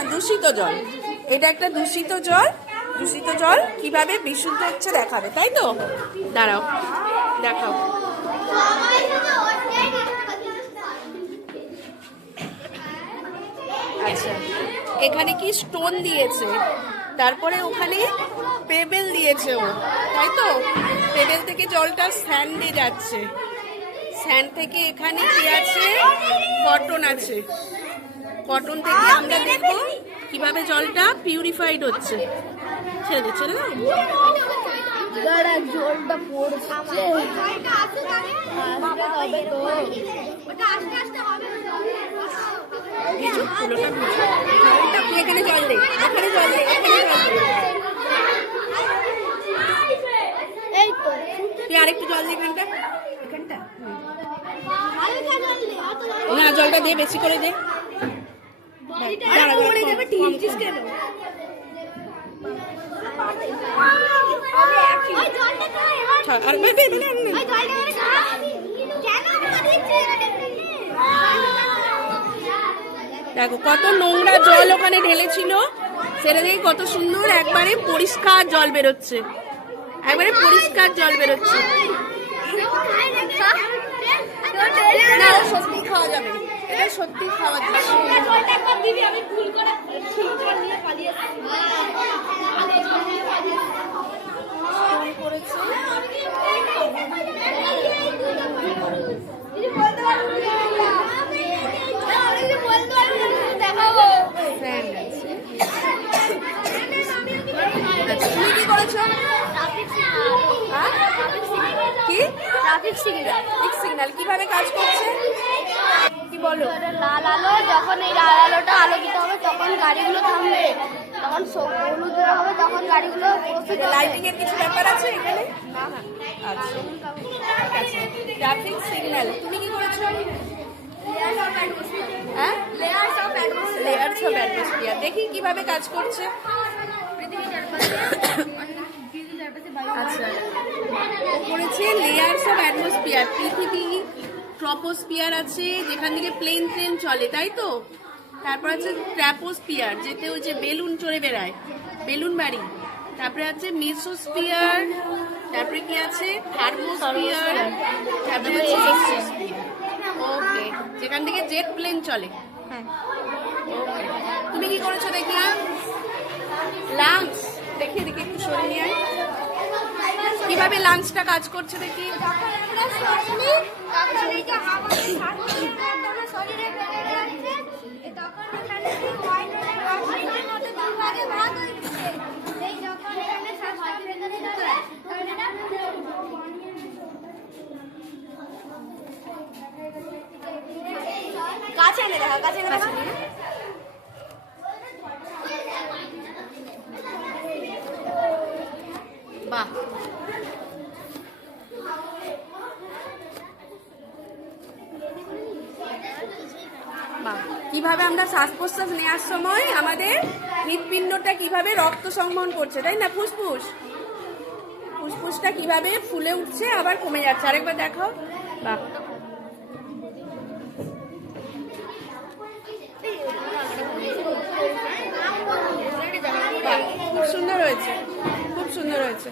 না, দূষিত জল। এটা একটা দূষিত জল। দূষিত জল কিভাবে বিশুদ্ধ হচ্ছে দেখাবে, তাই তো? দাঁড়াও, দেখাও। আচ্ছা, এখানে কি স্টোন দিয়েছে, তারপরে ওখানে পেবেল দিয়েছে ও, তাই তো? পেবেল থেকে জলটা স্যান্ডে যাচ্ছে, স্যান্ড থেকে এখানে কি আছে, কটন আছে। কটন থেকে আমরা দেখবো কিভাবে জলটা পিউরিফাইড হচ্ছে। ছেড়ে দে, ছেড়ে দাও। জলটা পড়ছে ভিজু, ফুলোটা ভিজু। তুই এখানে জল দে, এখানে জল দে, এখানে জল দে। তুই আরেকটু জল দে এখানটা, এখানটা। না, জলটা দে, বেশি করে দে। দেখো কত নোংরা জল ওখানে ঢেলেছিল, সেটা দেখে কত সুন্দর একবারে পরিষ্কার জল বেরোচ্ছে, একবারে পরিষ্কার জল বেরোচ্ছে। না, ও সত্যি খাওয়া যাবে, এটা সত্যি খাওয়া যাবে। তুমি কি করেছো? কি ট্রাফিক সিগন্যাল কিভাবে কাজ করছে কি বলো? লাল আলো, যখন এই লাল আলোটা আলোকিত হবে তখন গাড়িগুলো থামবে, তখন হলুদ হবে তখন গাড়িগুলো। লাইটিং এর কিছু ব্যাপার আছে এখানে? আচ্ছা, ঠিক আছে। ট্রাফিক সিগন্যাল তুমি কি করেছো? হ্যাঁ, লেয়ারস অফ অ্যাটমসফিয়ার। দেখি কিভাবে কাজ করছে। আচ্ছা, ও করেছে লেয়ারস অফ অ্যাটমসফিয়ার। পৃথিবী, ট্রপোস্ফিয়ার আছে যেখান থেকে প্লেন চলে, তাই তো? তারপর আছে ট্র্যাপোস্ফিয়ার, যেতে ওই যে বেলুন চড়ে বেড়ায়, বেলুন বাড়ি। তারপরে আছে মেসোস্ফিয়ার, তারপরে কি আছে থার্মোস্ফিয়ার, তারপরে আছে এক্সোস্ফিয়ার। ওকে, যেখান থেকে জেট প্লেন চলে। হ্যাঁ, ওকে। তুমি কি করেছো দেখি? লাংস। দেখি দেখি, একটু সরে নিয়ে আয়। কিভাবে লাংসটা কাজ করছে দেখি। কাছে এনে দেখা, কাছে এনে দেখা। বাহ, কিভাবে আমরা শ্বাস প্রশ্বাস নেওয়ার সময় আমাদের হৃৎপিণ্ডটা কিভাবে রক্ত সংবহন করছে, তাই না? ফুসফুসটা কিভাবে ফুলে উঠছে আবার কমে যাচ্ছে। আরেকবার দেখাও। বাহ, খুব সুন্দর হয়েছে, খুব সুন্দর হয়েছে।